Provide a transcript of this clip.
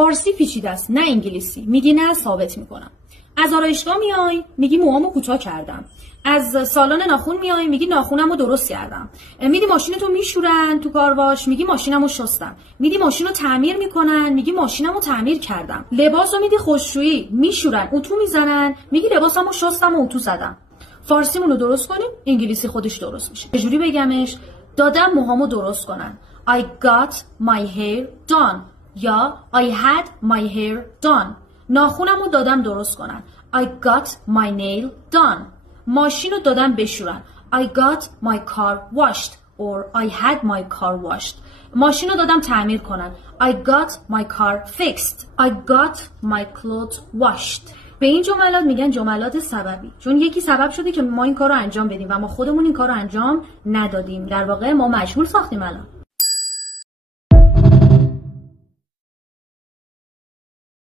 فارسی پیچیده است نه انگلیسی. میگی نه ثابت میکنم. از آرایشگاه میای میگی موهامو کوتاه کردم. از سالن ناخن میای میگی ناخونمو درست کردم. میدی ماشینتو میشورن تو کارواش میگی ماشینمو شستم. میدی ماشینو تعمیر میکنن میگی ماشینمو تعمیر کردم. لباسو میدی خشکشویی میشورن اتو میزنن میگی لباسمو شستم و اتو زدم. فارسیمونو درست کنیم انگلیسی خودش درست میشه. چجوری بگمش؟ دادم موهامو درست کنن. I got my hair done یا I had my hair done. ناخونمو دادم درست کنن. I got my nail done. ماشینو دادم بشورن. I got my car washed or I had my car washed. ماشینو دادم تعمیر کنن. I got my car fixed. I got my clothes washed. به این جملات میگن جملات سببی، چون یکی سبب شده که ما این کارو انجام بدیم و ما خودمون این کارو انجام ندادیم. در واقع ما مجهول ساختیم الان.